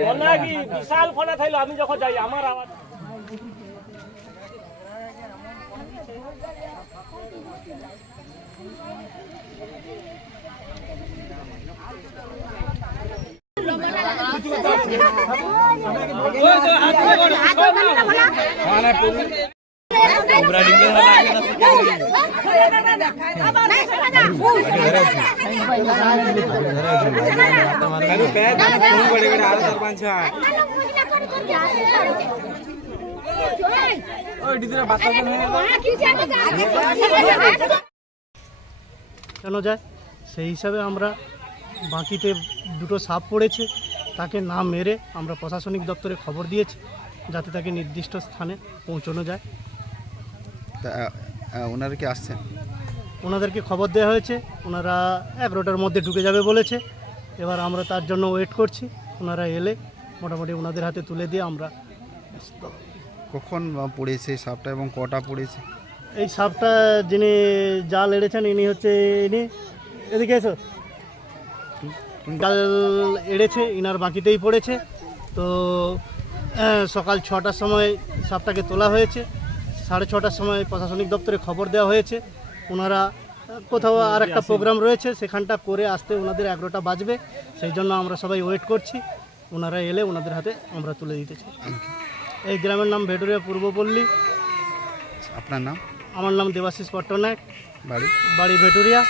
ফোনা কি বিশাল ফোনা থাইলো আমি যখন যাই আমার আওয়াজ কেন যায় সেই হিসাবে আমরা বাকিতে দুটো সাপ পড়েছে তাকে না মেরে আমরা প্রশাসনিক দপ্তরে খবর দিয়েছি যাতে তাকে নির্দিষ্ট স্থানে পৌঁছানো যায়। তা, ওনারা কি আসছেন? ওনাদেরকে খবর দেওয়া হয়েছে ওনারা এগারোটার মধ্যে ঢুকে যাবে বলেছে। এবার আমরা তার জন্য ওয়েট করছি ওনারা এলে মোটামুটি ওনাদের হাতে তুলে দিয়ে আমরা কখন পড়েছে সাপটা এবং কটা পড়েছে? এই সাপটা যিনি জাল এড়েছেন ইনি হচ্ছে ইনি এদিকে এসো। জাল এড়েছে ইনার বাকিতেই পড়েছে। তো সকাল ছটার সময় সাপটাকে তোলা হয়েছে। সাড়ে ছটার সময় প্রশাসনিক দপ্তরে খবর দেওয়া হয়েছে। ওনারা কোথাও আর একটা প্রোগ্রাম রয়েছে সেখানটা করে আসতে ওনাদের এগারোটা বাজবে। সেই জন্য আমরা সবাই ওয়েট করছি। ওনারা এলে ওনাদের হাতে আমরা তুলে দিতে চাই। এই গ্রামের নাম ভেটুরিয়া পূর্বপল্লী। আপনার নাম? আমার নাম দেবাশিস পট্টনায়ক। বাড়ি? বাড়ি ভেটুরিয়া।